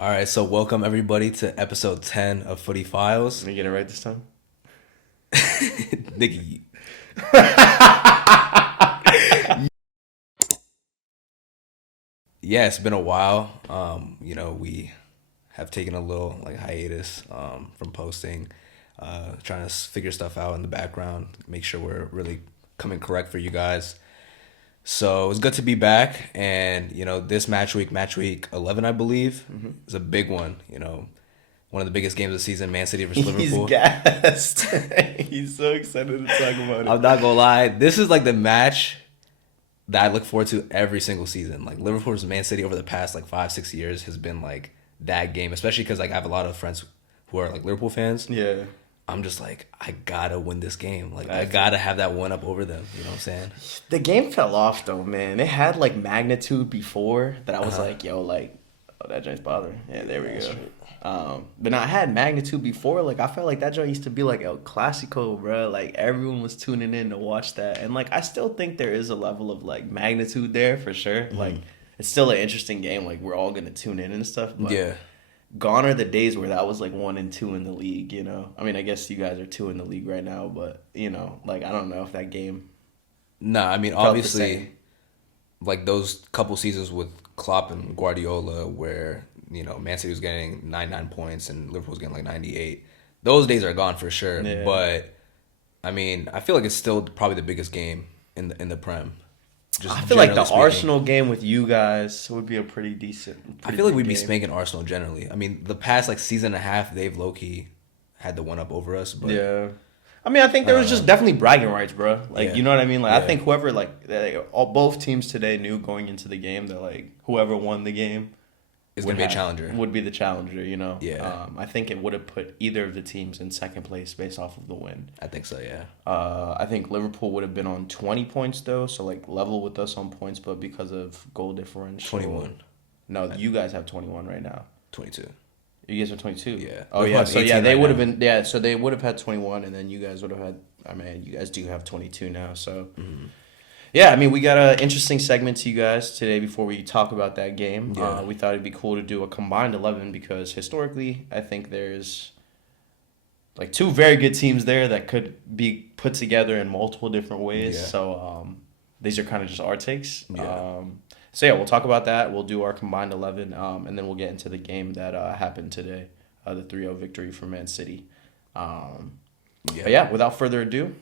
All right, so welcome everybody to episode 10 of FootyFiles. Did you get it right this time? Nigga, yeah, it's been a while. We have taken a little hiatus from posting, trying to figure stuff out in the background, make sure we're really coming correct for you guys. So it's good to be back, and this match week 11, I believe, is a big one. One of the biggest games of the season, Man City versus Liverpool. He's gassed. He's so excited to talk about it. I'm not gonna lie, this is like the match that I look forward to every single season. Like Liverpool versus Man City over the past 5-6 years has been like that game, especially because I have a lot of friends who are Liverpool fans. Yeah. I'm just I gotta win this game. I gotta have that one up over them. You know what I'm saying? The game fell off though, man. It had magnitude before that I was oh, that joint's bothering. Yeah, there we go. But no, I had magnitude before. I felt like that joint used to be El Clasico, bro. Everyone was tuning in to watch that, and I still think there is a level of magnitude there for sure. Mm-hmm. It's still an interesting game. We're all gonna tune in and stuff. But Yeah. gone are the days where that was 1 and 2 in the league. I mean, I guess you guys are 2 in the league right now, but I don't know if that game. Nah, I mean Felt the obviously, same. those couple seasons with Klopp and Guardiola, where Man City was getting 99 points and Liverpool was getting 98. Those days are gone for sure. Yeah. But I mean, I feel like it's still probably the biggest game in the Prem. Just I feel like the generally speaking. Arsenal game with you guys would be a pretty decent. I feel like we'd be game. spanking Arsenal generally. I mean, the past season and a half, they've low key had the one up over us. But Yeah. I mean, I think there was just definitely bragging rights, bro. Yeah. You know what I mean? I Yeah. think whoever, both teams today knew going into the game that, whoever won the game it's gonna be a challenger. would be the challenger, Yeah. I think it would have put either of the teams in second place based off of the win. I think so. Yeah. I think Liverpool would have been on 20 points, though, so, level with us on points, but because of goal differential. 21. No, you guys have 21 right now. 22. You guys are 22? Yeah. Oh, Liverpool yeah. has So, 18 they right would have now. been, yeah, so they would have had 21, and then you guys would have had, I mean, you guys do have 22 now, so. Mm-hmm. Yeah, I mean, we got an interesting segment to you guys today before we talk about that game. Yeah. We thought it'd be cool to do a combined 11 because historically, I think there's two very good teams there that could be put together in multiple different ways. Yeah. So these are kind of just our takes. Yeah. So yeah, we'll talk about that. We'll do our combined 11, and then we'll get into the game that happened today, the 3-0 victory for Man City. But yeah, without further ado,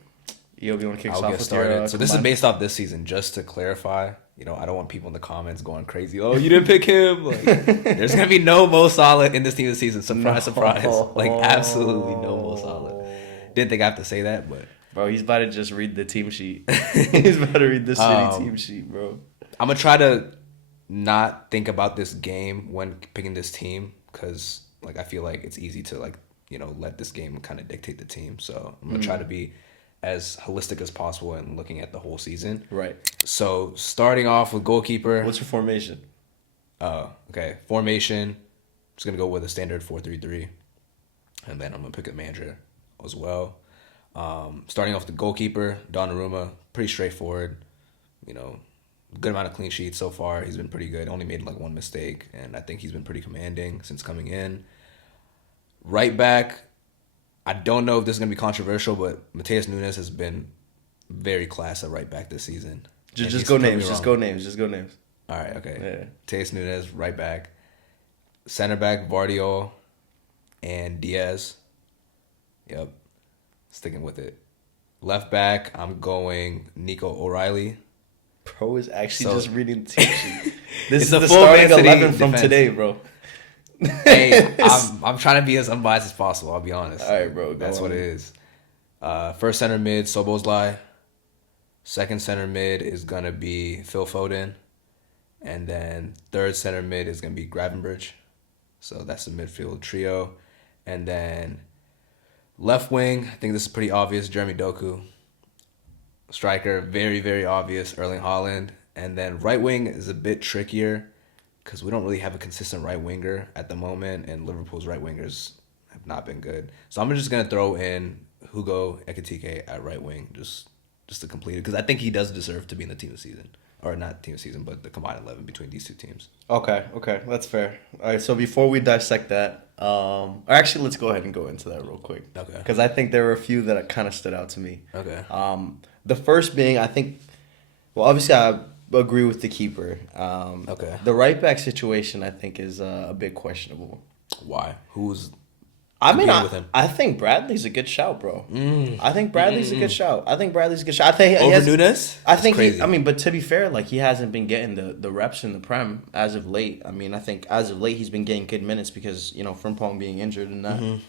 EOB, you want to kick us I'll off get with started. your So this is combined? based off this season, just to clarify. I don't want people in the comments going crazy. Oh, you didn't pick him. There's gonna be no Mo Salah in this team this season. Surprise, surprise. Absolutely no Mo Salah. Didn't think I have to say that, but Bro, he's about to just read the team sheet. He's about to read the City team sheet, bro. I'm gonna try to not think about this game when picking this team because I feel like it's easy to let this game kind of dictate the team. So I'm gonna try to be as holistic as possible and looking at the whole season. Right. So starting off with goalkeeper. What's your formation? Okay. Formation. Just gonna go with a standard 4-3-3, and then I'm gonna pick a manager as well. Starting off the goalkeeper, Donnarumma, pretty straightforward. Good amount of clean sheets so far. He's been pretty good. Only made one mistake, and I think he's been pretty commanding since coming in. Right back, I don't know if this is gonna be controversial, but Mateus Nunes has been very class at right back this season. Just go names. Just go names. All right, okay. Yeah. Mateus Nunes, right back. Center back, Vardiol and Diaz. Yep. Sticking with it. Left back, I'm going Nico O'Reilly. Bro is actually So- just reading the team sheet. This It's is a the full starting Man City 11 from defense. today, bro. Hey, I'm trying to be as unbiased as possible, I'll be honest. All right, bro. That's go what on. it is. First center mid, Szoboszlai. Second center mid is going to be Phil Foden. And then third center mid is going to be Gravenberch. So that's the midfield trio. And then left wing, I think this is pretty obvious, Jeremy Doku. Striker, very, very obvious, Erling Haaland. And then right wing is a bit trickier because we don't really have a consistent right winger at the moment, and Liverpool's right wingers have not been good. So I'm just going to throw in Hugo Ekitike at right wing just to complete it because I think he does deserve to be in the team this season. or not team of the season, but the combined 11 between these two teams. Okay, that's fair. All right, so before we dissect that, or actually, let's go ahead and go into that real quick. Okay. Because I think there were a few that kind of stood out to me. Okay. The first being, I think, well, obviously, I agree with the keeper. Okay. The right back situation, I think, is a bit questionable. Why? Who's I mean, competing with him? I think Bradley's a good shout, bro. I think Bradley's a good shout. I think I think Over Nunes? I think That's crazy. but to be fair, like he hasn't been getting the reps in the Prem as of late. I mean, I think as of late he's been getting good minutes because Frimpong being injured and that.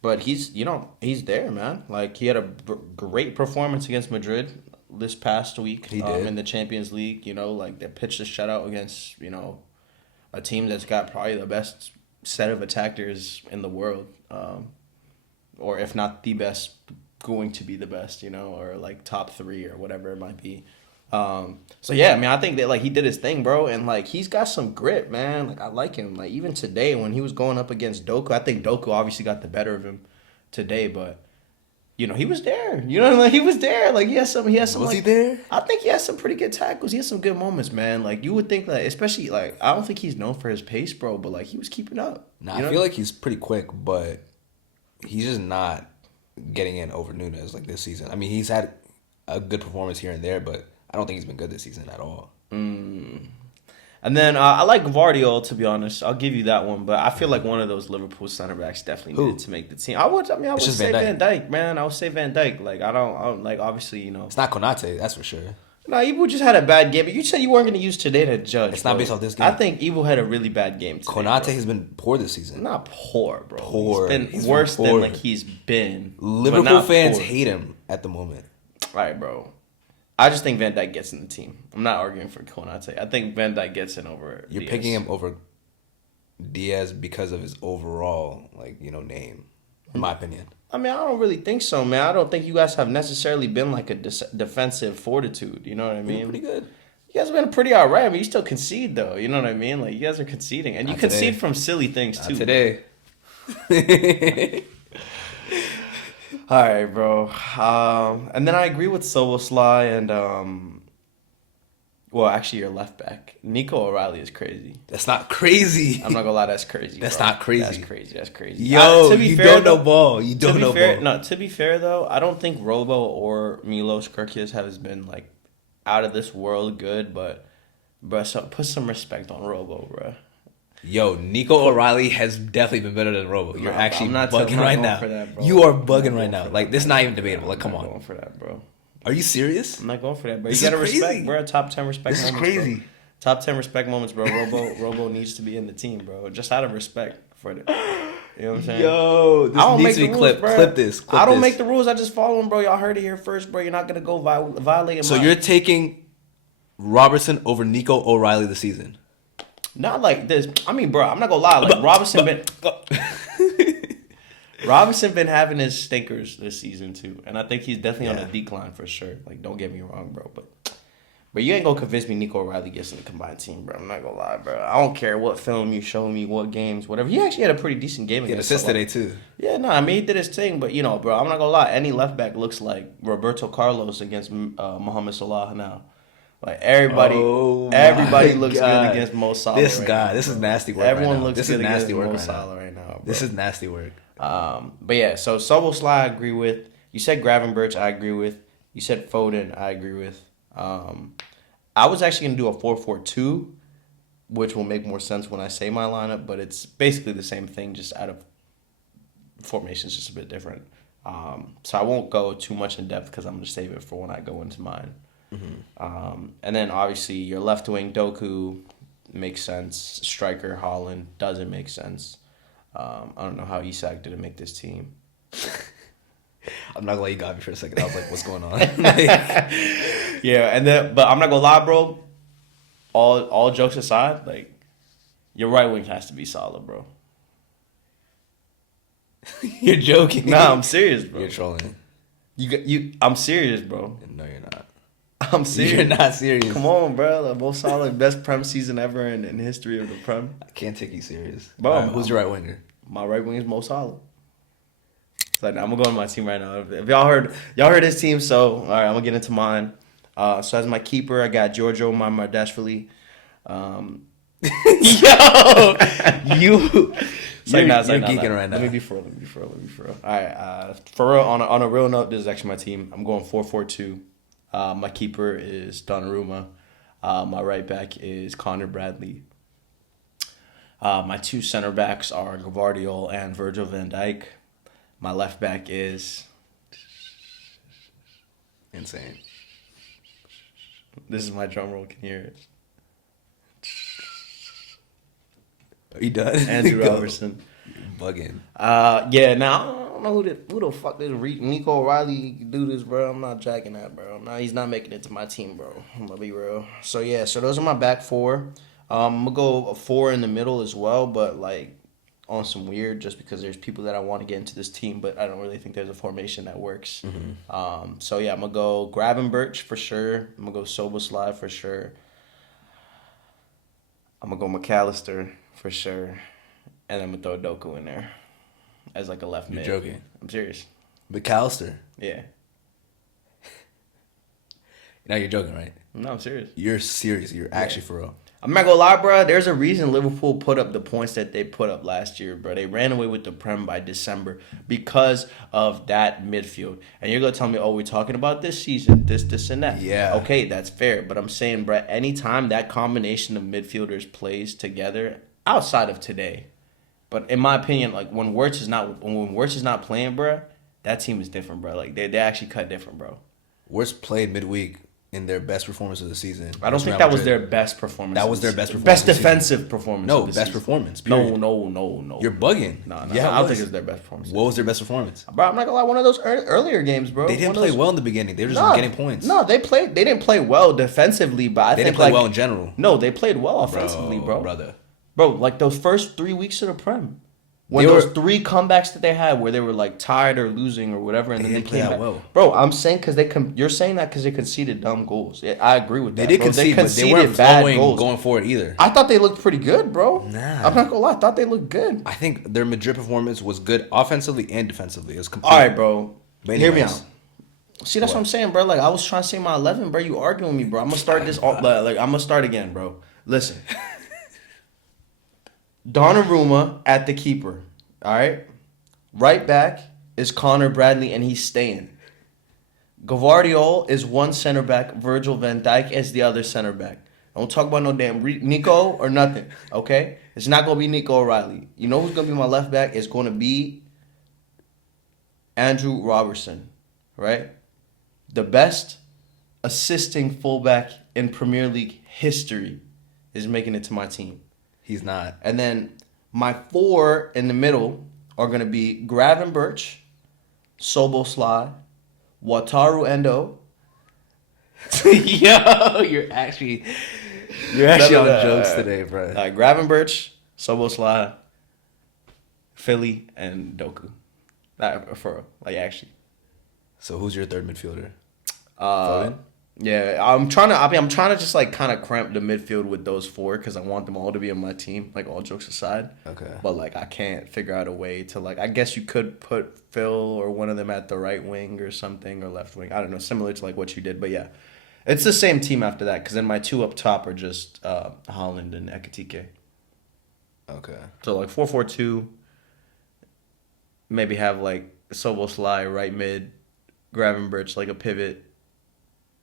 But he's there, man. Like he had a great performance against Madrid this past week. He did. In the Champions League. Like they pitched a shutout against a team that's got probably the best set of attackers in the world, or if not the best, going to be the best, or like top 3 or whatever it might be. So yeah, I mean, I think that like he did his thing, bro, and like he's got some grit, man. Like I like him. Like even today when he was going up against Doku, I think Doku obviously got the better of him today, but he was there. Like he was there. Like he has some. Was like, he there? I think he has some pretty good tackles. He has some good moments, man. Like you would think, like especially like I don't think he's known for his pace, bro. But like he was keeping up. Nah, I feel like he's pretty quick, but he's just not getting in over Nunes like this season. I mean, he's had a good performance here and there, but I don't think he's been good this season at all. And then I like Gvardiol, to be honest. I'll give you that one, but I feel like one of those Liverpool center backs definitely needed to make the team. I would say Van Dijk, man. I would say Van Dijk. Like I don't like obviously It's not Konate, that's for sure. No, Evil just had a bad game. But you said you weren't going to use today to judge. It's not based off this game. I think Evil had a really bad game today. Konate has been poor this season. Not poor, bro. Poor. He's been worse than like he's been. Liverpool fans hate him at the moment. All right, bro. I just think Van Dijk gets in the team. I'm not arguing for Konate. I think Van Dijk gets in over You're Diaz. picking him over Diaz because of his overall, name, in my opinion. I mean, I don't really think so, man. I don't think you guys have necessarily been like a defensive fortitude. You know what I mean? Pretty good. You guys have been pretty all right. I mean, you still concede, though. You know what I mean? Like, you guys are conceding. And you concede from silly things, too. Not today. All right, bro. And then I agree with Soboslai and, well, actually, your left back. Nico O'Reilly is crazy. That's not crazy. I'm not going to lie, that's crazy. That's bro. not crazy. That's crazy. Yo, to be you fair, don't though, know ball. You don't know ball. No, to be fair, though, I don't think Robo or Milos Kerkez has been, like, out of this world good, but, bro, so put some respect on Robo, bro. Yo, Nico O'Reilly has definitely been better than Robo. You're actually bugging right now. That, you are bugging right now. Like, this is not even debatable. Like, come on. I'm not going for that, bro. Are you serious? I'm not going for that, bro. This You gotta is crazy. respect, bro. Top 10 respect This is moments, crazy. bro. Top 10 respect moments, bro. Robo needs to be in the team, bro. Just out of respect for it. You know what I'm saying? Yo, this I don't needs make to the be rules, clipped. bro. Clip this. I don't make the rules. I just follow them, bro. Y'all heard it here first, bro. You're not gonna go violating. So you're taking Robertson over Nico O'Reilly this season? Not like this. I mean, bro, I'm not gonna lie. Like Robinson been having his stinkers this season too, and I think he's definitely on a decline for sure. Like, don't get me wrong, bro, but you ain't gonna convince me Nico O'Reilly gets in the combined team, bro. I'm not gonna lie, bro. I don't care what film you show me, what games, whatever. He actually had a pretty decent game. He had assist today too. Yeah, no, I mean he did his thing, but bro, I'm not gonna lie. Any left back looks like Roberto Carlos against Mohamed Salah now. Like everybody looks good against Mo Salah. This guy, this is nasty work. Everyone right now. looks this good is nasty against work Mo right Salah now. right now, bro. This is nasty work. But yeah, so Soboslai I agree with. You said Gravenberch, I agree with. You said Foden, I agree with. I was actually gonna do a 4-4-2, which will make more sense when I say my lineup, but it's basically the same thing, just out of formations, just a bit different. So I won't go too much in depth because I'm gonna save it for when I go into mine. And then obviously your left wing Doku makes sense. Striker Holland doesn't make sense. I don't know how Isak didn't make this team. I'm not gonna let you got me for a second. I was like, what's going on? Yeah, but I'm not gonna lie, bro. All jokes aside, like your right wing has to be solid, bro. You're joking. Nah, I'm serious, bro. You're trolling. I'm serious, bro. No, you're not. I'm serious. You're not serious. Come on, bro. The most solid, best Prem season ever in the history of the Prem. I can't take you serious. Bro, All right, who's your right winger? My right wing is Mo Salah. So I'm gonna go into my team right now. If y'all heard his team, so all right, I'm gonna get into mine. So as my keeper, I got Giorgio Mamardashvili. Yo, you. You're Nah. geeking right now. Let me be for real. All right, for real. On a real note, this is actually my team. I'm going 4-4-2. My keeper is Donnarumma. My right back is Connor Bradley. My two center backs are Gvardiol and Virgil van Dijk. My left back is Insane. this is my drum roll. Can you hear it? Are you done? Andrew Go. Robertson. You're bugging. Yeah. Now I don't know who the fuck this Nico O'Reilly do this, bro. I'm not jacking that, bro. He's not making it to my team, bro. I'm gonna be real. So yeah. So those are my back four. I'm gonna go a 4 in the middle as well, but like on some weird, just because there's people that I want to get into this team, but I don't really think there's a formation that works. Mm-hmm. So yeah, I'm gonna go Gravenberch for sure. I'm gonna go Soboslai for sure. I'm gonna go McAllister for sure, and I'm gonna throw Doku in there as like a left mid. You're joking. I'm serious. McAllister. Yeah. Now you're joking, right? No, I'm serious. You're serious. You're actually for real. I'm not gonna lie, bro. There's a reason Liverpool put up the points that they put up last year, bro. They ran away with the Prem by December because of that midfield. And you're gonna tell me, oh, we're talking about this season, this, and that. Yeah. Okay, that's fair. But I'm saying, bro, anytime that combination of midfielders plays together, outside of today, but in my opinion, like when Wirtz is not playing, bro, that team is different, bro. Like they actually cut different, bro. Wirtz played midweek in their best performance of the season. I don't think that was their best performance. That was their best performance. Best defensive performance. No, of the best season. performance. Period. No. You're bugging. No. Yeah, I don't think it's their best performance. What was their best performance? Bro, I'm not gonna lie. One of those earlier games, bro. They didn't play well in the beginning. They were just getting points. No, they didn't play well defensively, but They didn't play well in general. No, they played well offensively, bro. Brother. Bro, like those first 3 weeks of the Prem. When Those 3 comebacks that they had where they were like tired or losing or whatever, and then they didn't play came that back. well. Bro, I'm saying you're saying that because they conceded dumb goals. Yeah, I agree with that. They did bro. concede, but they weren't flowing going forward either. I thought they looked pretty good, bro. Nah. I'm not gonna lie. I thought they looked good. I think their Madrid performance was good offensively and defensively. It was complete. All right, bro. But Hear me anyways. out. See, that's what I'm saying, bro. Like I was trying to say my 11, bro. You arguing with me, bro. I'm gonna start this. I'm gonna start again, bro. Listen. Donnarumma at the keeper. All right. Right back is Connor Bradley, and he's staying. Gvardiol is one center back. Virgil van Dijk is the other center back. Don't talk about no damn Nico or nothing, okay? It's not going to be Nico O'Reilly. You know who's going to be my left back? It's going to be Andrew Robertson, right? The best assisting fullback in Premier League history is making it to my team. He's not. And then my 4 in the middle are going to be Gravenberch, Soboslai, Wataru Endo. Yo, you're actually on jokes today, bro. Gravenberch, Soboslai, Philly, and Doku. For real. Like, actually. So who's your third midfielder? Foden? Yeah, I'm trying to just like kind of cramp the midfield with those 4 because I want them all to be on my team. Like all jokes aside. Okay. But like I can't figure out a way to like. I guess you could put Phil or one of them at the right wing or something or left wing. I don't know, similar to like what you did. But yeah, it's the same team after that because then my 2 up top are just Holland and Ekitike. Okay. So like 4-4-2. Maybe have like Soboslai right mid, Gravenberch like a pivot.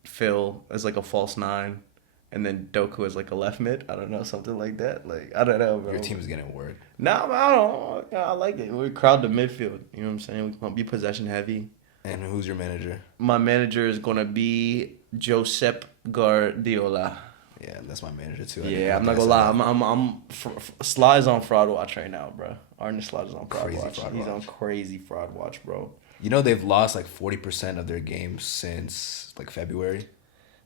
Phil as like a false 9, and then Doku as like a left mid. I don't know, something like that. Like I don't know, bro. Your team's getting work. No, I don't. I like it. We crowd the midfield. You know what I'm saying? We won't be possession heavy. And who's your manager? My manager is gonna be Josep Guardiola. Yeah, that's my manager too. Yeah, I'm not gonna lie. Sly's on fraud watch right now, bro. Arne Slot is on fraud watch. He's on crazy fraud watch, bro. You know they've lost like 40% of their games since like February.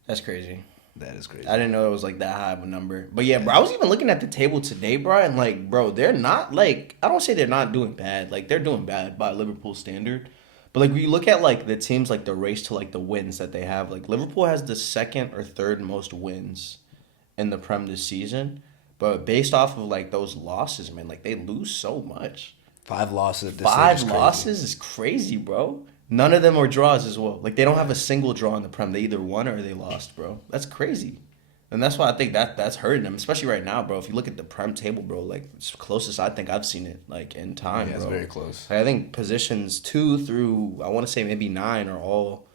That's crazy. That is crazy. I didn't know it was like that high of a number. But yeah, bro, I was even looking at the table today, bro, and like, bro, they're not like, I don't say they're not doing bad. Like they're doing bad by Liverpool standard. But like when you look at like the teams, like the race to like the wins that they have, like Liverpool has the 2nd or 3rd most wins in the Prem this season. But based off of like those losses, man, like they lose so much. 5 losses. 5 losses is crazy, bro. None of them are draws as well. Like they don't have a single draw in the Prem. They either won or they lost, bro. That's crazy. And that's why I think that's hurting them, especially right now, bro. If you look at the Prem table, bro, like it's the closest I think I've seen it, like in time, Yeah, bro. it's very close. Like, I think positions 2 through I want to say maybe 9 are all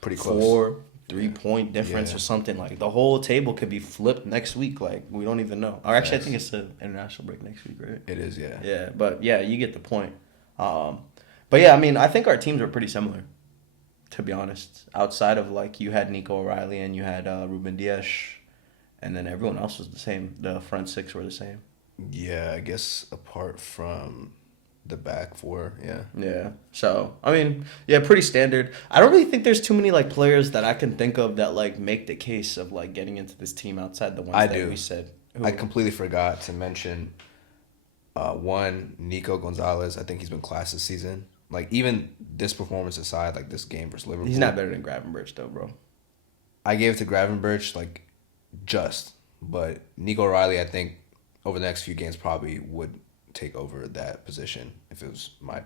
Pretty close. 4 3-point difference Yeah. or something. Like the whole table could be flipped next week. Like we don't even know. Or actually, I think it's the international break next week, right? It is, yeah. Yeah, but yeah, you get the point. But yeah, I mean, I think our teams are pretty similar, to be honest. Outside of like you had Nico O'Reilly and you had Ruben Dias, and then everyone else was the same. The front 6 were the same. Yeah, I guess apart from the back 4, yeah. Yeah. So I mean, yeah, pretty standard. I don't really think there's too many like players that I can think of that like make the case of like getting into this team outside the ones I that do. we said. I completely forgot to mention one, Nico Gonzalez. I think he's been class this season. Like, even this performance aside, like this game versus Liverpool. He's not better than Gravenberch though, bro. I gave it to Gravenberch, like, just. But Nico O'Reilly, I think, over the next few games probably would take over that position if it was my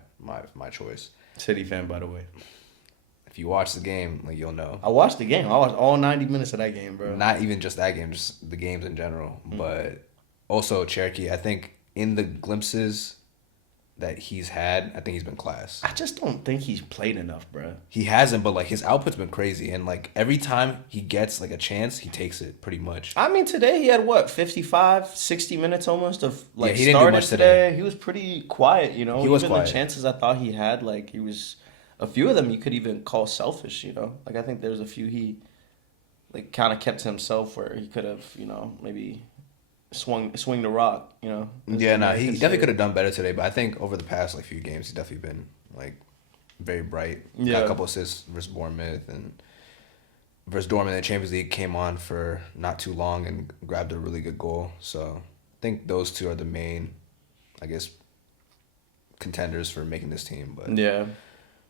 choice. City fan, by the way. If you watch the game, like, you'll know. I watched the game. I watched all 90 minutes of that game, bro. Not even just that game, just the games in general. Mm-hmm. But also Cherokee, I think in the glimpses that he's had, I think he's been class. I just don't think he's played enough, bro. He hasn't, but like his output's been crazy, and like every time he gets like a chance, he takes it pretty much. I mean, today he had what, 55, 60 minutes almost of like he didn't do started much today. He was pretty quiet, you know. He was even quiet. the chances I thought he had, like he was a few of them you could even call selfish, you know. Like I think there's a few he like kind of kept to himself where he could have, you know, maybe swing the rock, you know. Yeah, no, he definitely could have done better today, but I think over the past like few games, he's definitely been like very bright. Yeah. Got a couple assists versus Bournemouth and versus Dortmund in the Champions League, came on for not too long and grabbed a really good goal. So I think those two are the main, I guess, contenders for making this team. But Yeah.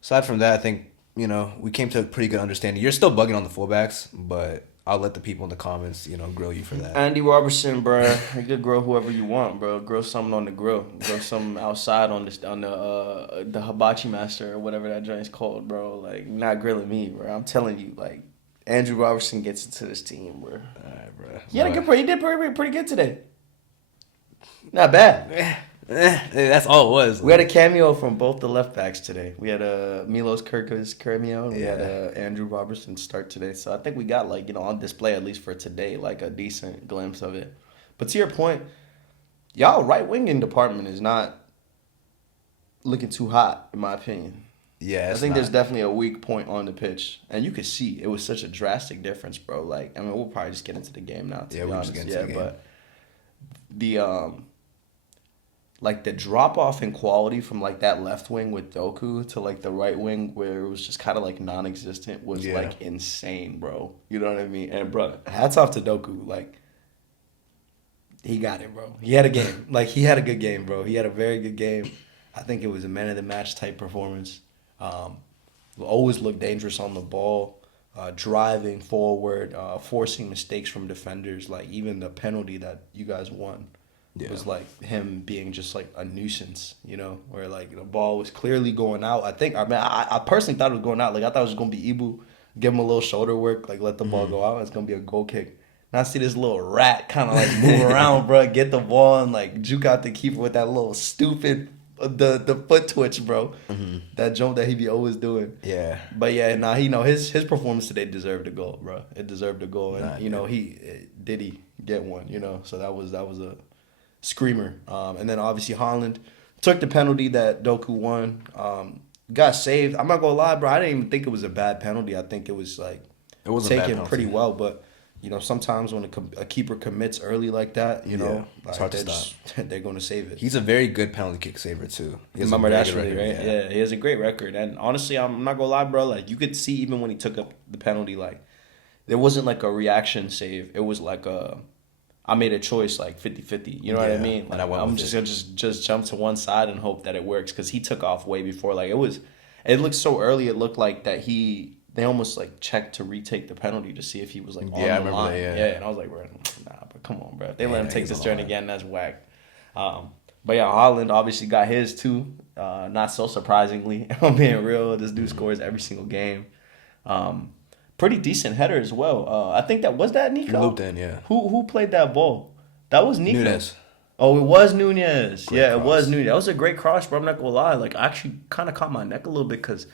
aside from that, I think, you know, we came to a pretty good understanding. You're still bugging on the fullbacks, but I'll let the people in the comments, you know, grill you for that. Andy Robertson, bro. You could grill whoever you want, bro. Grill something on the grill. Grill something outside on the hibachi master or whatever that joint's called, bro. Like, you're not grilling me, bro. I'm telling you, like, Andrew Robertson gets into this team, bro. All right, bro. He did pretty good today. Not bad. That's all it was. We had a cameo from both the left backs today. We had Milos Kerkez cameo, and we had Andrew Robertson start today. So I think we got, like, you know, on display, at least for today, like a decent glimpse of it. But to your point, y'all right winging department is not looking too hot, in my opinion. Yeah, I think there's definitely a weak point on the pitch, and you could see it was such a drastic difference, bro. Like, I mean, we'll probably just get into the game now. To be we'll honest. just get into the game. But like the drop off in quality from like that left wing with Doku to like the right wing where it was just kind of like non-existent was like insane, bro. You know what I mean? And bro, hats off to Doku. Like, he got it, bro. He had a game. Like, he had a good game, bro. He had a very good game. I think it was a man of the match type performance. Always looked dangerous on the ball, driving forward, forcing mistakes from defenders. Like, even the penalty that you guys won was like him being just like a nuisance, you know, where like the ball was clearly going out. I personally thought it was going out. Like, I thought it was going to be Ibu, give him a little shoulder work, like let the ball go out. It's going to be a goal kick. Now I see this little rat kind of like move around, bro, get the ball and like juke out the keeper with that little stupid the foot twitch, bro. Mm-hmm. That jump that he be always doing. Yeah. But yeah, his performance today deserved a goal, bro. It deserved a goal, and you know he get one, you know. So that was a screamer. And then obviously Holland took the penalty that Doku won. Got saved. I'm not gonna lie, bro. I didn't even think it was a bad penalty. I think it was like taken pretty well, but. You know, sometimes when a keeper commits early like that, you know, it's hard to stop. They're going to save it. He's a very good penalty kick saver, too. Remember that, right? Yeah, he has a great record. And honestly, I'm not going to lie, bro. Like, you could see even when he took up the penalty, like, there wasn't like a reaction save. It was like I made a choice, like 50-50. You know what I mean? Like, I'm just going to just jump to one side and hope that it works because he took off way before. Like, it looked so early. It looked like that they almost like checked to retake the penalty to see if he was like on the line. And I was like, bro, nah, but come on, bro. If they let him take this turn again, that's whack. But yeah, Haaland obviously got his too. Not so surprisingly, I'm being real. This dude scores every single game. Um, Pretty decent header as well. I think that was that You're Nico. looped in, yeah. Who played that ball? That was Nico. Nunes, Oh, it was Nunez. great Yeah, it was cross. Nunez. That was a great cross, bro. I'm not gonna lie. Like, I actually kind of caught my neck a little bit because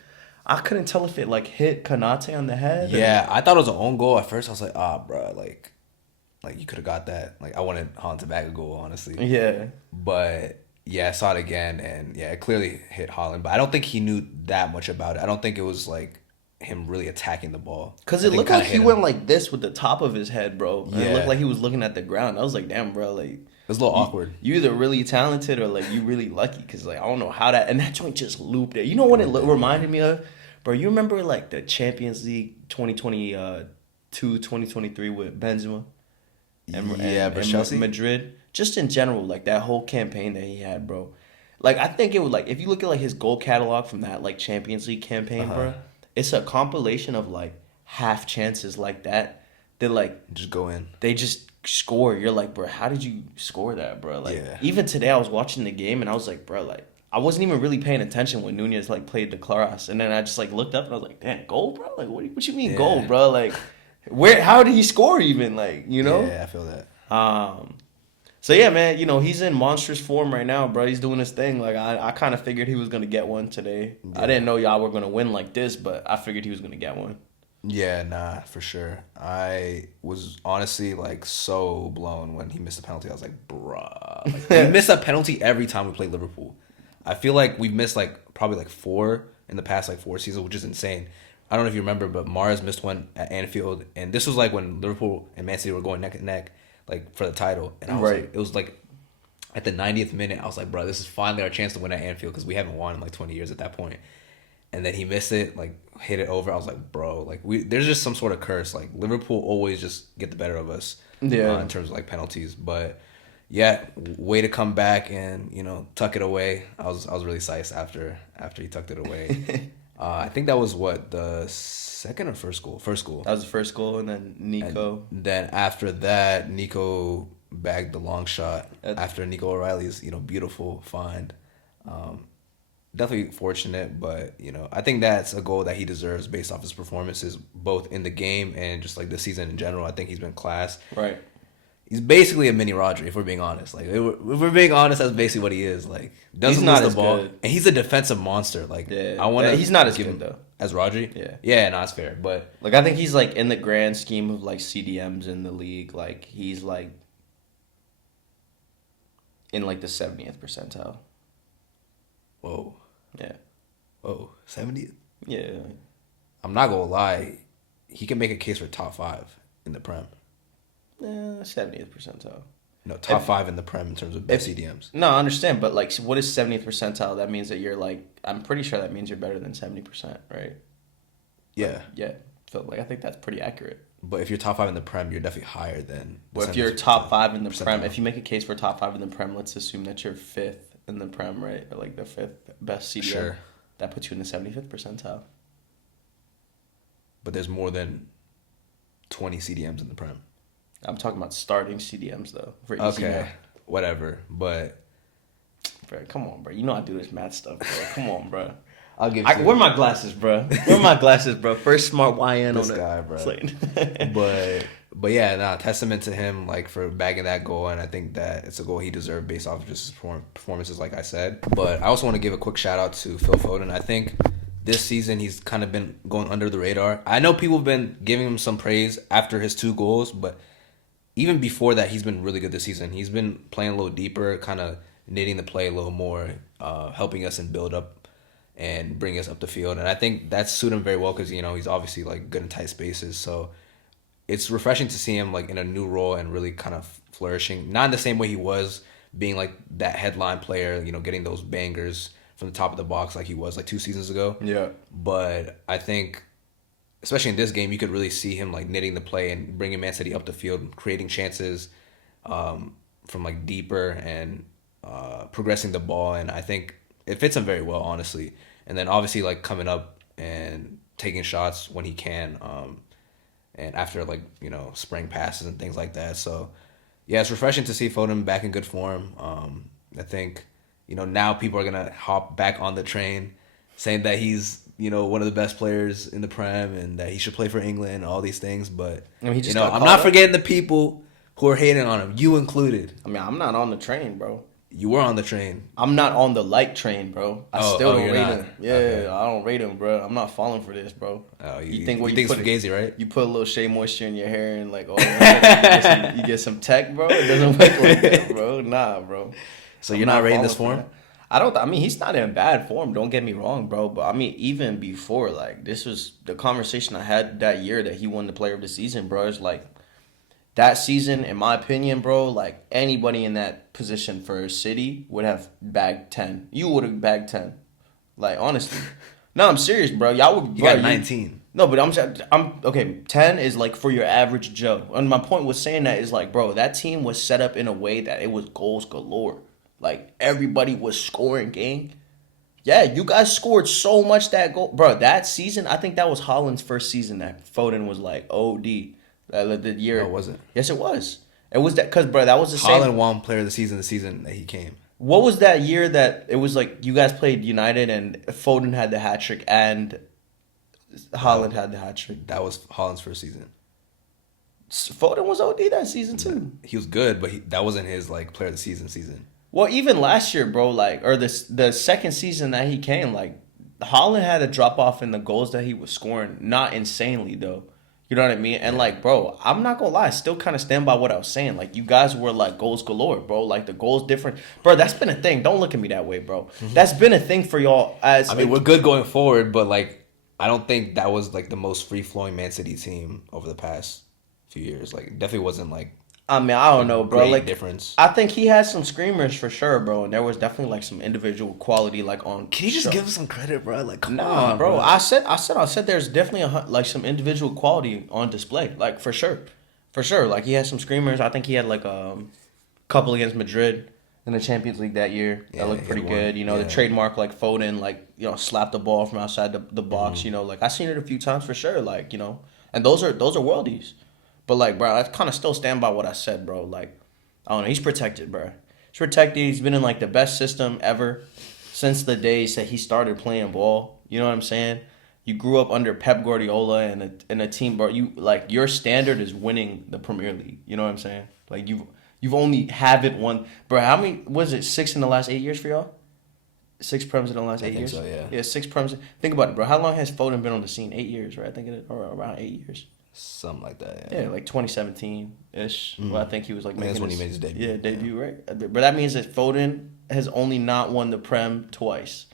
I couldn't tell if it like hit Kanate on the head. Yeah, I thought it was an own goal at first. I was like, bro, like you could have got that. Like I wanted Haaland to bag a goal, honestly. Yeah. But yeah, I saw it again, and yeah, it clearly hit Holland. But I don't think he knew that much about it. I don't think it was like him really attacking the ball. Cause I it think looked kinda like he hit went him. like this with the top of his head, bro. And it Yeah, looked like it he was looking at the ground. I was like, damn, bro, like was a little awkward. you either really talented or like you really lucky. Cause like I don't know how that and that joint just looped it. You know what it reminded me of, bro? You remember like the Champions League 2022, 2023 with Benzema Yeah, but Chelsea. Madrid. Just in general, like that whole campaign that he had, bro. Like I think it would like if you look at like his goal catalog from that like Champions League campaign, bro. It's a compilation of like half chances like that like Just go in. they just score. You're like, bro, how did you score that, bro? Like, Yeah. even today I was watching the game and I was like, bro, like, I wasn't even really paying attention when Nunez like played the cross, and then I just like looked up and I was like, damn, goal, bro? Like, what you mean Yeah. goal, bro? Like, where? How did he score even? Like, you know? Yeah, I feel that. So yeah, man, you know he's in monstrous form right now, bro. He's doing his thing. Like I kind of figured he was gonna get one today. Yeah. I didn't know y'all were gonna win like this, but I figured he was gonna get one. Yeah, nah, for sure. I was honestly like so blown when he missed a penalty. I was like, bruh. Like, we miss a penalty every time we play Liverpool. I feel like we've missed like probably like four in the past like 4 seasons, which is insane. I don't know if you remember, but Mars missed one at Anfield, and this was like when Liverpool and Man City were going neck and neck, like for the title. And I was Right. like, it was like at the 90th minute, I was like, bro, this is finally our chance to win at Anfield because we haven't won in like 20 years at that point. And then he missed it, like hit it over. I was like, bro, like there's just some sort of curse. Like Liverpool always just get the better of us, Yeah. in terms of like penalties. But yeah, way to come back and tuck it away. I was really psyched after he tucked it away. I think that was what, the second or first goal. First goal. That was the first goal, and then Nico. And then after that, Nico bagged the long shot That's- after Nico O'Reilly's beautiful find. Definitely fortunate, but I think that's a goal that he deserves based off his performances both in the game and just like the season in general. I think he's been class. Right. He's basically a mini Rodri, if we're being honest. Like if we're being honest, that's basically what he is. Like doesn't He's not lose as the ball, good. and he's a defensive monster. Like Yeah. I want to. He's not as give good him though. as Rodri. Yeah. Yeah, no, it's fair, but Like I think he's like in the grand scheme of like CDMs in the league, like he's like in like the 70th percentile. whoa, Yeah. 70. Yeah. I'm not gonna lie, he can make a case for top 5 in the Prem. 70th percentile. No, top If- 5 in the Prem in terms of best CDMs. No, I understand, but like what is 70th percentile? That means that you're like I'm pretty sure that means you're better than 70%, right? Yeah, Yeah. So like I think that's pretty accurate. but if you're top 5 in the Prem, you're definitely higher than. the Well, if you're 70th top 5 in the percentile. Prem, if you make a case for top 5 in the Prem, let's assume that you're 5th in the Prem, right? Or like the 5th best CDM. Sure. That puts you in the 75th percentile. But there's more than 20 CDMs in the Prem. I'm talking about starting CDMs though. For easy Okay, math. whatever. But Bro, come on, bro. You know I do this math stuff, bro. Come on, bro. I'll give. Where my glasses, bro? Where my glasses, bro? First smart YN This on guy, it. bro. Slate. But yeah, nah, testament to him like for bagging that goal, and I think that it's a goal he deserved based off of just his performances, like I said. But I also want to give a quick shout out to Phil Foden. I think this season he's kind of been going under the radar. I know people have been giving him some praise after his 2 goals, but even before that, he's been really good this season. He's been playing a little deeper, kind of knitting the play a little more, helping us in build up and bring us up the field. And I think that's suited him very well because he's obviously like good in tight spaces. So it's refreshing to see him like in a new role and really kind of flourishing. Not in the same way he was being like that headline player, getting those bangers from the top of the box like he was like 2 seasons ago. Yeah. But I think, especially in this game, you could really see him like knitting the play and bringing Man City up the field, creating chances from like deeper and progressing the ball. And I think it fits him very well, honestly. And then obviously like coming up and taking shots when he can, and after like spraying passes and things like that. So yeah, it's refreshing to see Foden back in good form. I think, now people are gonna hop back on the train, saying that he's one of the best players in the Prem and that he should play for England and all these things. But I mean, he just got I'm caught not up. forgetting the people who are hating on him, you included. I mean, I'm not on the train, bro. You were on the train. I'm not on the like train, bro. I still don't you're rate not? him. Yeah, Okay. I don't rate him, bro. I'm not falling for this, bro. Oh, You think it's put Fugazi, right? you put a little shea moisture in your hair and like, you get some tech, bro. It doesn't work like that, bro. Nah, bro. So I'm you're not rating falling this for form? that. I mean, he's not in bad form. Don't get me wrong, bro. But I mean, even before, like, this was the conversation I had that year that he won the Player of the Season, bro. It's like that season, in my opinion, bro. Like anybody in that position for City would have bagged 10. You would have bagged 10. Like honestly, no, I'm serious, bro. Y'all would. You Bro, got 19. no, but I'm okay. 10 is like for your average Joe. And my point was saying that is like, bro, that team was set up in a way that it was goals galore. Like everybody was scoring, gang. Yeah, you guys scored so much that goal, bro. That season, I think that was Holland's first season that Foden was like OD. The year. No, it wasn't. Yes, it was. It was that because, bro, that was the same. Holland won Player of the season that he came. What was that year that it was like you guys played United and Foden had the hat trick and Holland had the hat trick? That was Holland's first season. Foden was OD that season too. He was good, but that wasn't his like Player of the season. Well, even last year, bro, like or the second season that he came, like Holland had a drop off in the goals that he was scoring, not insanely though. You know what I mean? And like, bro, I'm not gonna lie, I still kind of stand by what I was saying. Like, you guys were like goals galore, bro. Like the goals different, bro. That's been a thing. Don't look at me that way, bro. That's been a thing for y'all. As I mean, we're good going forward, but like, I don't think that was like the most free flowing Man City team over the past few years. Like, it definitely wasn't like. I mean, I don't know, bro. Great Like difference. I think he had some screamers for sure, bro. And there was definitely like some individual quality, like on. Can you just show. give us some credit, bro? Like, come Nah, on, bro. I said. There's definitely like some individual quality on display, like for sure. Like he had some screamers. I think he had like a couple against Madrid in the Champions League that year. Yeah, That looked he pretty had one. good. You know, Yeah. the trademark like Foden, like slapped the ball from outside the box. Mm-hmm. You know, like I seen it a few times for sure. Like and those are worldies. But like, bro, I kind of still stand by what I said, bro. Like, I don't know. He's protected, bro. He's protected. He's been in like the best system ever since the days that he started playing ball. You know what I'm saying? You grew up under Pep Guardiola and a team, bro. You like your standard is winning the Premier League. You know what I'm saying? Like you've only haven't won, bro. How many was it? 6 in the last 8 years for y'all? 6 prems in the last 8 years. So, yeah. Yeah, 6 prems. Think about it, bro. How long has Foden been on the scene? 8 years, right? I think or around 8 years. Something like that. Yeah. Yeah, like 2017-ish. Well, I think he was like That's making when he made his debut. Yeah, debut, right? But that means that Foden has only not won the Prem twice.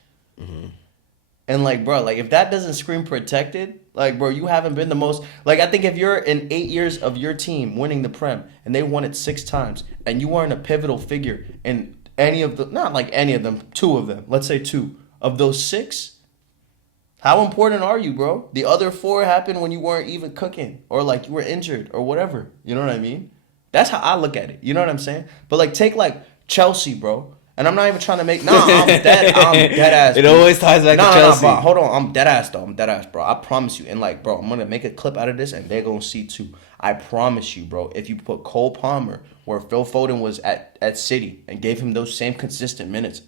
And like, bro, like if that doesn't scream protected, like, bro, you haven't been the most. Like, I think if you're in 8 years of your team winning the Prem and they won it 6 times, and you weren't a pivotal figure in any of the, not like any of them, 2 of them, let's say 2 of those 6. How important are you, bro? The other 4 happened when you weren't even cooking or like you were injured or whatever. You know what I mean? That's how I look at it. You know what I'm saying? But like take like Chelsea, bro. And I'm not even trying to make I'm dead ass. It always ties back to Chelsea. Bro. Hold on. I'm dead ass though. I'm dead ass, bro. I promise you. And like, bro, I'm gonna make a clip out of this and they're gonna see too. I promise you, bro, if you put Cole Palmer where Phil Foden was at City and gave him those same consistent minutes,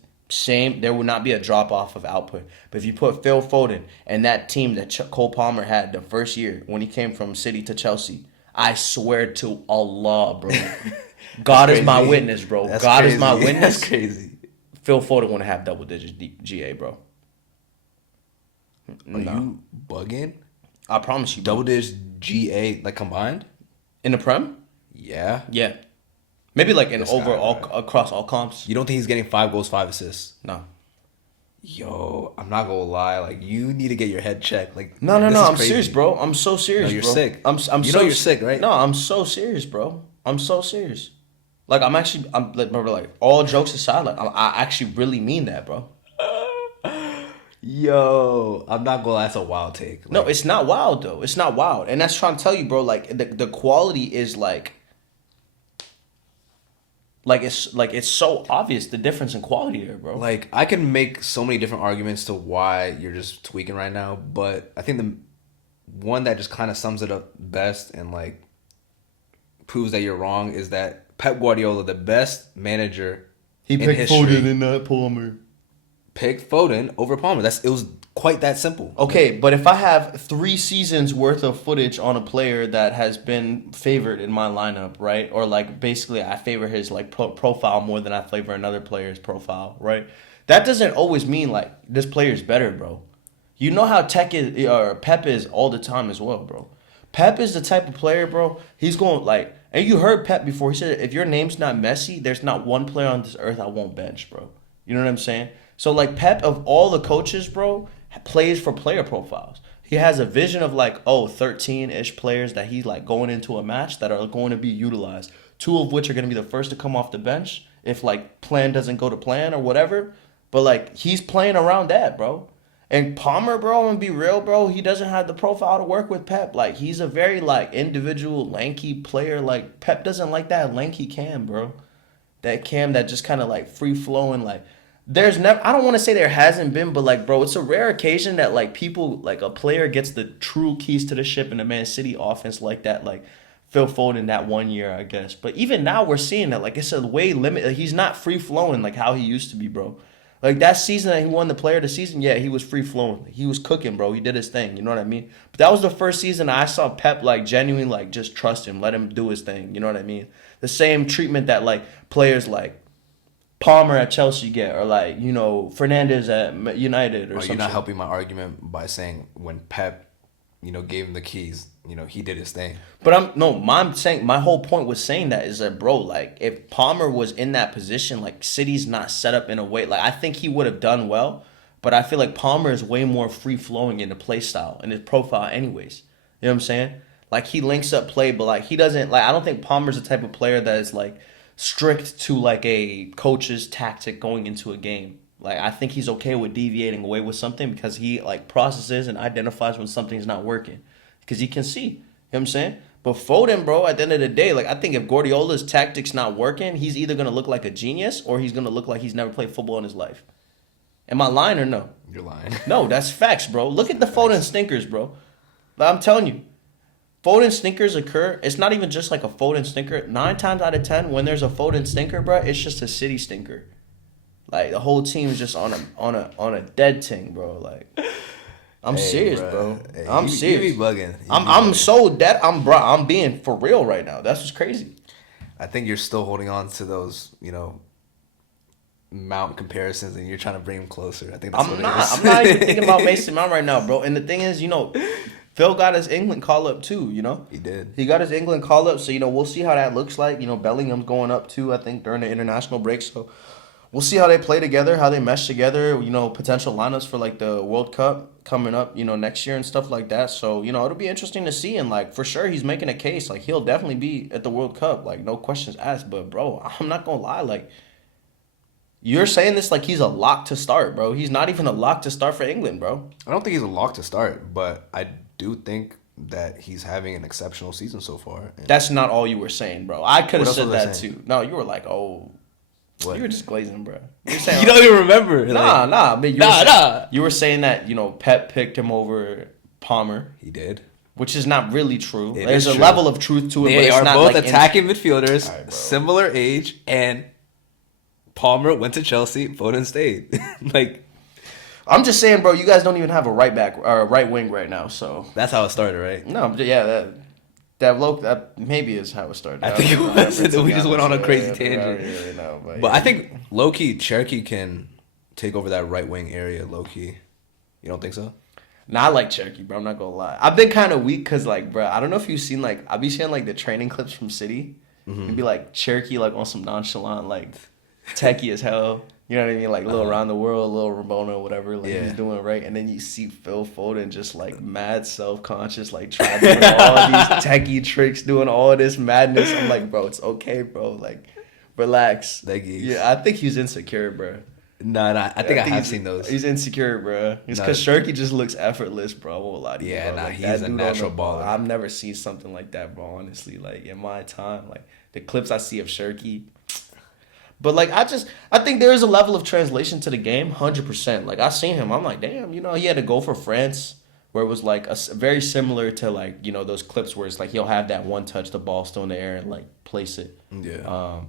there would not be a drop off of output. But if you put Phil Foden and that team that Cole Palmer had the first year when he came from City to Chelsea, I swear to Allah, bro. God is my witness, bro. That's God crazy. is my witness. That's crazy. Phil Foden want to have double digits GA, bro. Are you bugging? I promise you, bro. Double digits GA like combined? In the Prem? Yeah. Yeah. Maybe like in This guy, overall bro. across all comps. You don't think he's getting 5 goals, 5 assists? No. Yo, I'm not gonna lie. Like, you need to get your head checked. Like, No. this is I'm crazy. serious, bro. I'm so serious, No, you're bro. sick. I'm You so know you're sick, right? No, I'm so serious, bro. I'm so serious. Like I'm like, bro, like all jokes aside, like I actually really mean that, bro. Yo, I'm not gonna lie. That's a wild take. Like, No, it's not wild though. It's not wild, and that's trying to tell you, bro. Like the quality is like it's so obvious the difference in quality there, bro. like I can make so many different arguments to why you're just tweaking right now, but I think the one that just kind of sums it up best and like proves that you're wrong is that Pep Guardiola, the best manager He in picked history Foden and not Palmer. picked Foden over Palmer. It was quite that simple. Okay, but if I have 3 seasons worth of footage on a player that has been favored in my lineup, right? Or like basically I favor his like profile more than I favor another player's profile, right? That doesn't always mean like this player's better, bro. You know how Pep is all the time as well, bro. Pep is the type of player, bro. He's going like, and you heard Pep before. He said, if your name's not Messi, there's not one player on this earth I won't bench, bro. You know what I'm saying? So like Pep, of all the coaches, bro, plays for player profiles. He has a vision of like, 13-ish players that he's like going into a match that are going to be utilized. 2 of which are going to be the first to come off the bench if like plan doesn't go to plan or whatever. But like he's playing around that, bro. And Palmer, bro, I'm gonna be real, bro. He doesn't have the profile to work with Pep. Like he's a very like individual, lanky player. Like Pep doesn't like that lanky Cam, bro. That Cam that just kind of like free flowing. Like there's never. I don't want to say there hasn't been, but like, bro, it's a rare occasion that like people like a player gets the true keys to the ship in the Man City offense like that. Like Phil Foden that one year, I guess. But even now we're seeing that. Like it's a way limit. Like, he's not free flowing like how he used to be, bro. Like that season that he won the player of the season, yeah, he was free flowing. He was cooking, bro. He did his thing. You know what I mean? But that was the first season I saw Pep like genuinely like just trust him, let him do his thing. You know what I mean? The same treatment that like players like Palmer at Chelsea get, or like Fernandez at United, or something. You're not helping my argument by saying when Pep, gave him the keys, he did his thing. But I'm saying my whole point was saying that is that, bro, like if Palmer was in that position, like City's not set up in a way like I think he would have done well, but I feel like Palmer is way more free flowing in the play style and his profile, anyways. You know what I'm saying? Like he links up play, but like he doesn't like. I don't think Palmer's the type of player that is like strict to like a coach's tactic going into a game. Like I think he's okay with deviating away with something because he like processes and identifies when something's not working because he can see. You know what I'm saying? But Foden, bro, at the end of the day, like I think if Guardiola's tactics not working, he's either gonna look like a genius or he's gonna look like he's never played football in his life. Am I lying or no? You're lying. No, that's facts, bro. Look at the Foden stinkers, bro. I'm telling you. Foden stinkers occur. It's not even just like a Foden stinker. 9 times out of 10, when there's a Foden stinker, bro, it's just a City stinker. Like the whole team is just on a dead thing, bro. Like I'm serious, bro. Hey, I'm serious. You be bugging. I'm so dead. I'm being for real right now. That's what's crazy. I think you're still holding on to those, Mount comparisons, and you're trying to bring them closer. I think that's what it is. I'm not even thinking about Mason Mount right now, bro. And the thing is, Phil got his England call up too, He did. He got his England call up, so we'll see how that looks like. Bellingham's going up too, I think, during the international break. So we'll see how they play together, how they mesh together, potential lineups for like the World Cup coming up, next year and stuff like that. So, it'll be interesting to see, and like for sure he's making a case. Like he'll definitely be at the World Cup, like no questions asked. But bro, I'm not gonna lie, like you're saying this like he's a lock to start, bro. He's not even a lock to start for England, bro. I don't think he's a lock to start, but I do think that he's having an exceptional season so far. And that's not all you were saying, bro. I could have said that saying? too. No, you were like, oh, what? You were just glazing, bro. You're saying, you don't even remember. Nah. But you were saying that, Pep picked him over Palmer. He did. Which is not really true. There's a level of truth to it. They but it's are not both like attacking midfielders, right, similar age, and Palmer went to Chelsea, Foden stayed. I'm just saying, bro, you guys don't even have a right back or a right wing right now, so that's how it started, right? No, yeah, that maybe is how it started. I think it was, and then we just went on a crazy tangent. Really know, but I think low key Cherky can take over that right wing area. Low key, you don't think so? Nah, I like Cherky, bro. I'm not gonna lie. I've been kind of weak because, like, bro, I don't know if you've seen like I be seeing like the training clips from City. It'd be like Cherky like on some nonchalant like techie as hell. You know what I mean? Like, little around the world, little Ramona, whatever, like, he's doing right. And then you see Phil Foden just, like, mad self-conscious, like, trying to do all these techie tricks, doing all this madness. I'm like, bro, it's okay, bro. Like, relax. Yeah, I think he's insecure, bro. Nah, I think I have seen those. He's insecure, bro. It's because Shirky just looks effortless, bro. I won't lie to you, yeah, bro. Like, he's a natural baller. I've never seen something like that, bro, honestly. Like, in my time, like, the clips I see of Shirky. But, like, I think there is a level of translation to the game, 100%. Like, I seen him. I'm like, damn, he had to go for France, where it was, like, very similar to, like, those clips where it's, like, he'll have that one touch, the ball still in the air, and, like, place it. Yeah.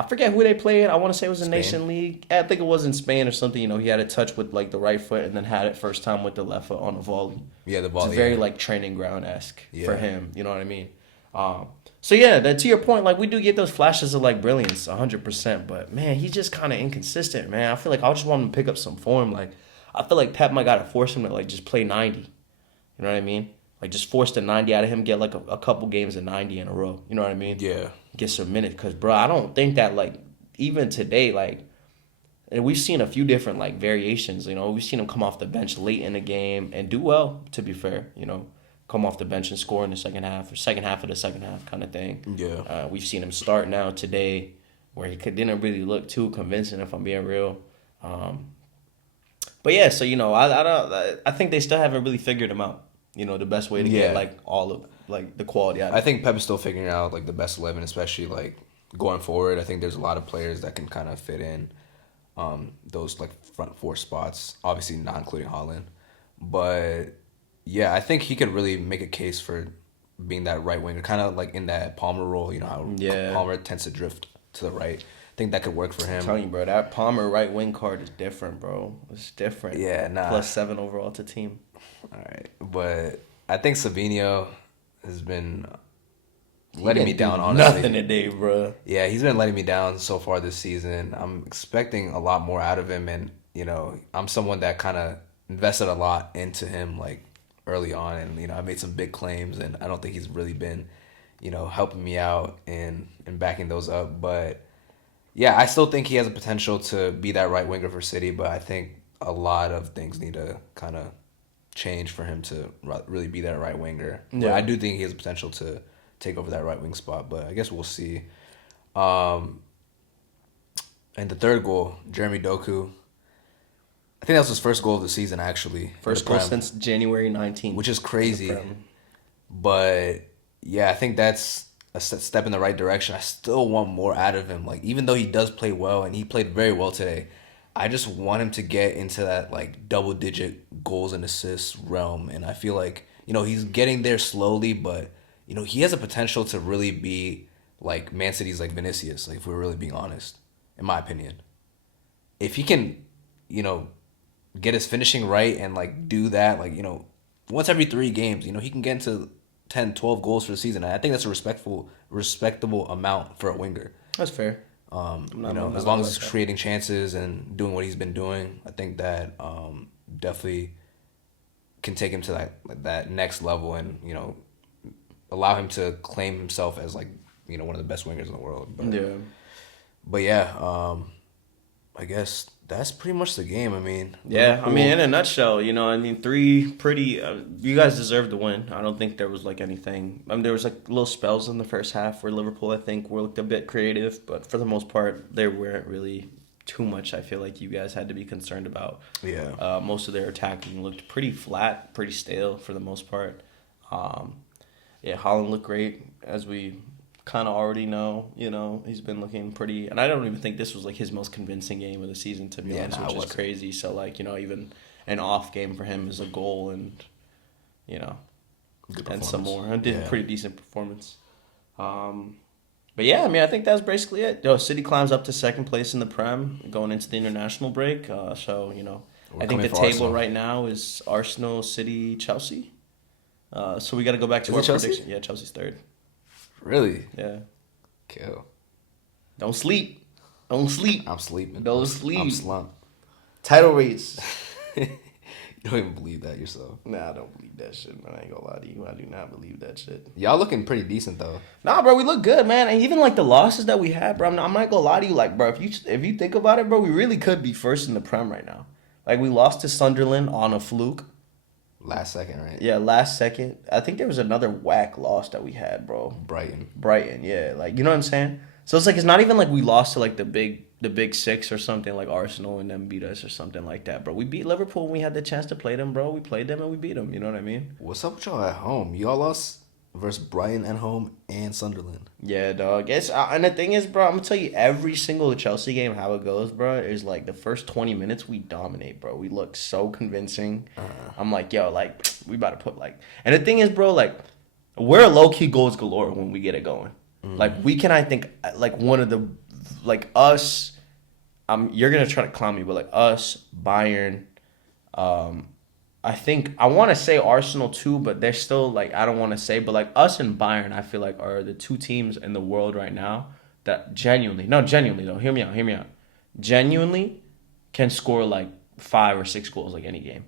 I forget who they played. I want to say it was a Spain? Nation League. I think it was in Spain or something. You know, he had a touch with like the right foot and then had it first time with the left foot on a volley. Yeah, the It's volley. very Yeah. like training ground esque Yeah. for him. You know what I mean? So yeah, to your point, like we do get those flashes of like brilliance, 100%. But man, he's just kind of inconsistent, man. I feel like I just want him to pick up some form. Like I feel like Pep might gotta force him to like just play 90. You know what I mean? Like just force the 90 out of him, get like a couple games of 90 in a row. You know what I mean? Yeah. Get some minutes, cause bro, I don't think that like even today, like, and we've seen a few different like variations. You know, we've seen him come off the bench late in the game and do well. To be fair, you know, come off the bench and score in the second half or second half of the second half kind of thing. Yeah. We've seen him start now today, where he didn't really look too convincing, if I'm being real. But yeah, so you know, I think they still haven't really figured him out. You know, the best way to get Yeah. like all of like the quality out of I it. think Pep is still figuring out like the best 11, especially like going forward. I think there's a lot of players that can kind of fit in those like front four spots. Obviously, not including Holland, but yeah, I think he could really make a case for being that right winger, kind of like in that Palmer role. You know how Yeah. Palmer tends to drift to the right. I think that could work for him. I'm telling you, bro, that Palmer right wing card is different, bro. It's different. Yeah, nah. +7 overall to team. All right, but I think Savinho has been letting me down, honestly. Nothing today, bro. Yeah, he's been letting me down so far this season. I'm expecting a lot more out of him, and you know, I'm someone that kind of invested a lot into him like early on, and you know, I made some big claims, and I don't think he's really been, you know, helping me out and backing those up. But yeah, I still think he has a potential to be that right winger for City, but I think a lot of things need to kind of change for him to really be that right winger. But Yeah. I do think he has potential to take over that right wing spot, but I guess we'll see. And the third goal, Jeremy Doku. I think that was his first goal of the season, actually. First goal since January 19th. Which is in the crazy. Prem. But yeah, I think that's a step in the right direction. I still want more out of him. Like, even though he does play well, and he played very well today, I just want him to get into that like double digit goals and assists realm. And I feel like, you know, he's getting there slowly, but you know, he has a potential to really be like Man City's like Vinicius, like if we're really being honest, in my opinion. If he can, you know, get his finishing right and like do that, like, you know, once every 3 games, you know, he can get into 10, 12 goals for the season. And I think that's a respectable amount for a winger. That's fair. You know, as long as he's creating chances and doing what he's been doing, I think that definitely can take him to that next level and, you know, allow him to claim himself as like, you know, one of the best wingers in the world. But yeah, I guess that's pretty much the game. I mean, Yeah, I mean, in a nutshell, you know, I mean, 3 pretty. You guys deserved the win. I don't think there was like anything. I mean, there was like little spells in the first half where Liverpool, I think, were looked a bit creative, but for the most part, there weren't really too much. I feel like you guys had to be concerned about. Yeah. Most of their attacking looked pretty flat, pretty stale for the most part. Yeah, Holland looked great, as we kind of already know. You know, he's been looking pretty, and I don't even think this was like his most convincing game of the season, to be honest, it which is wasn't. crazy. So like, you know, even an off game for him is a goal, and you know, Good and some performance. more. I did a Yeah. pretty decent performance. But yeah, I mean, I think that's basically it. Yo, City climbs up to second place in the Prem going into the international break. So you know, We're I think the coming for table Arsenal. right now is Arsenal, City, Chelsea. So we got to go back to Is our it Chelsea? prediction. Yeah, Chelsea's third. Really? Yeah. Kill. Don't sleep. Don't sleep. I'm sleeping. Don't I'm sleep. slumped. Title race. You don't even believe that yourself. Nah, I don't believe that shit, man. I ain't gonna lie to you. I do not believe that shit. Y'all looking pretty decent though. Nah, bro, we look good, man. And even like the losses that we had, bro, I'm not gonna lie to you. Like, bro, if you think about it, bro, we really could be first in the Prem right now. Like, we lost to Sunderland on a fluke. Last second, right? Yeah, last second. I think there was another whack loss that we had, bro. Brighton, yeah. Like, you know what I'm saying? So it's like, it's not even like we lost to like the big 6 or something, like Arsenal and them beat us or something like that, bro. We beat Liverpool when we had the chance to play them, bro. We played them and we beat them. You know what I mean? What's up with y'all at home? Y'all lost versus Brighton at home and Sunderland. Yeah, dog. It's and the thing is, bro, I'm gonna tell you every single Chelsea game how it goes, bro. Is like the first 20 minutes we dominate, bro. We look so convincing. I'm like, yo, like we about to put like, and the thing is, bro, like we're low key goals galore when we get it going. Like we can, I think, like one of the like us. You're gonna try to clown me, but like us, Bayern. I think I want to say Arsenal too, but they're still like I don't want to say, but like us and Bayern, I feel like are the two teams in the world right now that genuinely though, hear me out, genuinely can score like 5 or 6 goals like any game.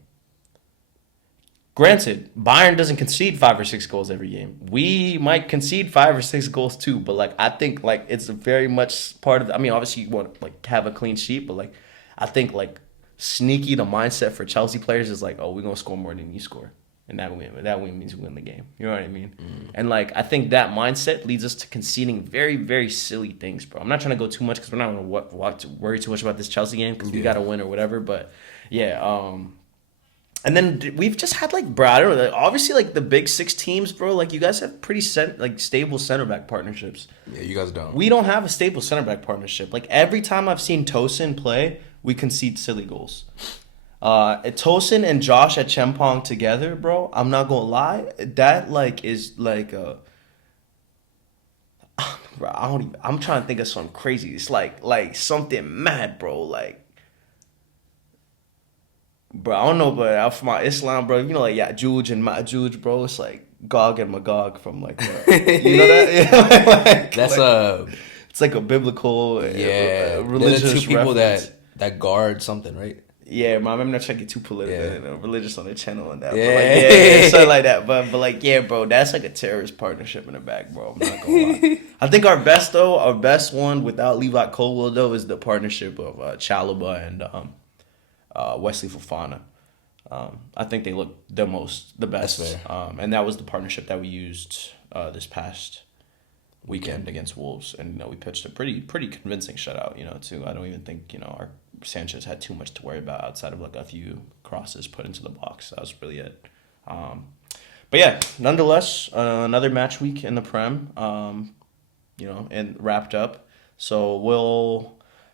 Granted, Bayern doesn't concede 5 or 6 goals every game. We might concede 5 or 6 goals too, but like I think like it's very much part of. I mean, obviously you want to like have a clean sheet, but like I think like sneaky the mindset for Chelsea players is like, oh, we're gonna score more than you score, and that win means we win the game. You know what I mean? And like I think that mindset leads us to conceding very very silly things, bro. I'm not trying to go too much because we're not gonna worry too much about this Chelsea game because we gotta win or whatever. But yeah, and then we've just had like, bro, I don't know. Like, obviously, like the big six teams, bro. Like you guys have pretty stable center back partnerships. Yeah, you guys don't. We don't have a stable center back partnership. Like every time I've seen Tosin play, we concede silly goals. Tosin and Josh at Chempong together, bro. I'm not gonna lie, that like is like bro, I'm trying to think of something crazy. It's like something mad, bro. Like. Bro, I don't know, but I'm from Islam, bro. You know, like Ya'juj and Ma'juj, bro. It's like Gog and Magog from like, you know that? Yeah, That's it's like a biblical, They're religious the two people reference. that guard something, right? Yeah, man, I'm not trying to get too political, religious on the channel and that. Yeah. But like, something like that. But like, yeah, bro, that's like a terrorist partnership in the back, bro. I'm not gonna lie. I think our best one without Levi Colwell though is the partnership of Chalobah and Wesley Fofana. I think they look the best. That's fair. And that was the partnership that we used this past weekend against Wolves, and we pitched a pretty convincing shutout. Too. I don't even think our Sanchez had too much to worry about outside of like a few crosses put into the box. That was really it. But yeah, nonetheless, another match week in the Prem. And wrapped up. So we'll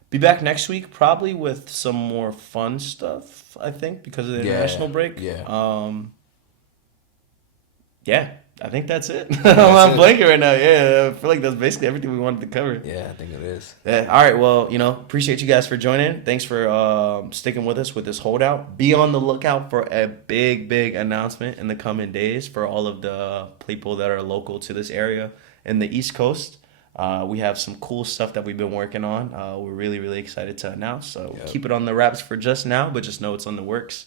be back next week probably with some more fun stuff, I think, because of the international break. Yeah. Yeah, I think that's it. I'm blanking right now. Yeah, I feel like that's basically everything we wanted to cover. Yeah, I think it is. Yeah. All right. Well, appreciate you guys for joining. Thanks for sticking with us with this holdout. Be on the lookout for a big announcement in the coming days for all of the people that are local to this area in the East Coast. We have some cool stuff that we've been working on. We're really excited to announce. So keep it on the wraps for just now, but just know it's on the works.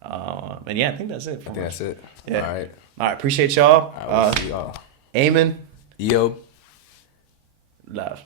And yeah, I think that's it. I think that's it. Yeah. All right. Appreciate y'all. I will see y'all. Amen. Yo. Love.